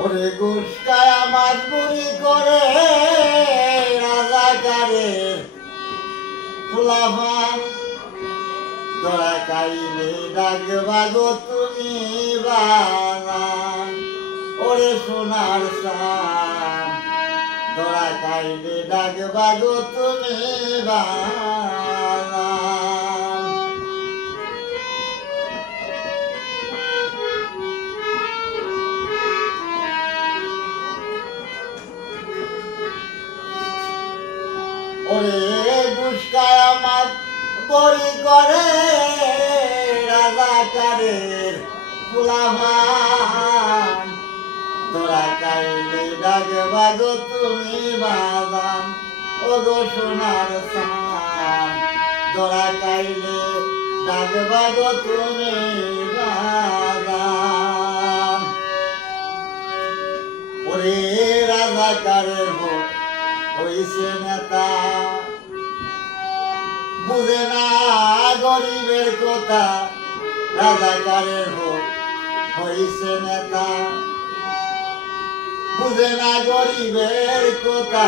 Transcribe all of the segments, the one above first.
ওরে গুস্কায় আমার গুড়ি করে রাজাকারের ফুলাফান তোরা কাইলে ডাকবা গো তুমি বাগান ওরে সোনার সান তোরা কাইলে ডাকবা গো তুমি বাগান ওরে গুস্কায় আমার বড়ি করে রাজাকারের ফুলাফান তোরা কাইলে ডাকবা গো তুমি বাগান ও গো সোনার সান তোরা কাইলে ডাকবা গো তুমি বাগান ওরে রাজাকারের হোক হইছে নেতা বুঝে না গরিবের কথা রাজাকারের হোক হইছে নেতা বুঝে না গরিবের কথা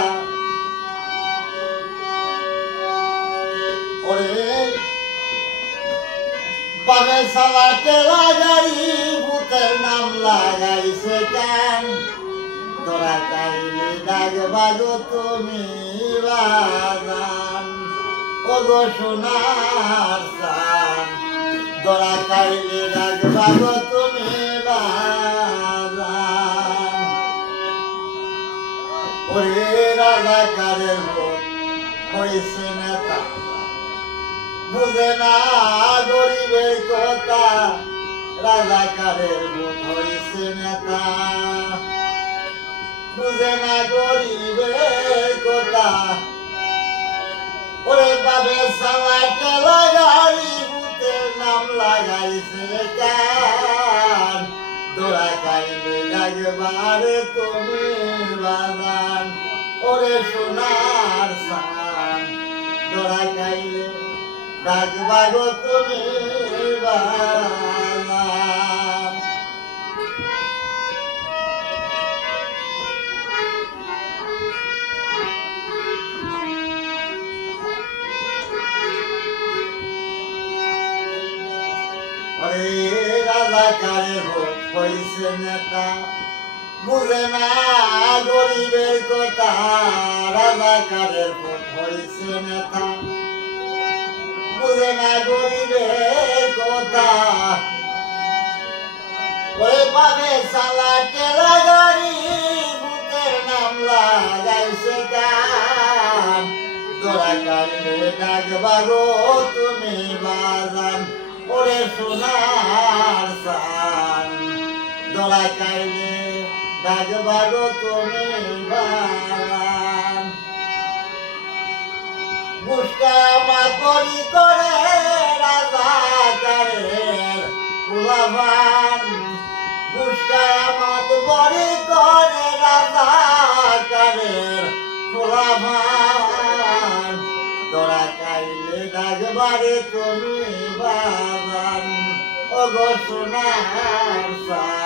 ওরে বামে সালাতে লাগাই ভূতের নাম লাগাইছে কান তোরা কাইলে ডাকবা গো তুমি বাগান ও গো সোনার সান তোরা কাইলে ডাকবা গো তুমি বাগান ওরে রাজাকারের ভোট হইছে নেতা বুঝে না গরিবের কথা রাজাকারের ভোট হইছে নেতা বুঝে না গরিবের কথা ওরে বাবে সালাতে লাগাই ভূতের নাম লাগাইছে কান তোরা কাইলে ডাকবারে তুমি বাগান ওরে সোনার সান তোরা কাইলে ডাকবা গো তুমি বাগান ওরে রাজাকারের ভোট হইছে নেতা বুঝে না গরিবের কথা রাজাকারের ভোট হইছে নেতা বুঝে না গরিবের কথা ওই পাবে সালাতে লাগাই ভূতের নাম লাগাইছে কান তোরা কাইলে ডাকবা গো তুমি বাগান ওরে সোনার সান তোরা কাইলে ডাকবা গো তুমি বাগান গুস্কা আমার বড়ি করে রাজাকারের ফুলাফান গুস্কা আমার বড়ি করে রাজাকারের ফুলাফান তোরা কাইলে ডাকবারে তুমি বাগান ও গো সোনার সান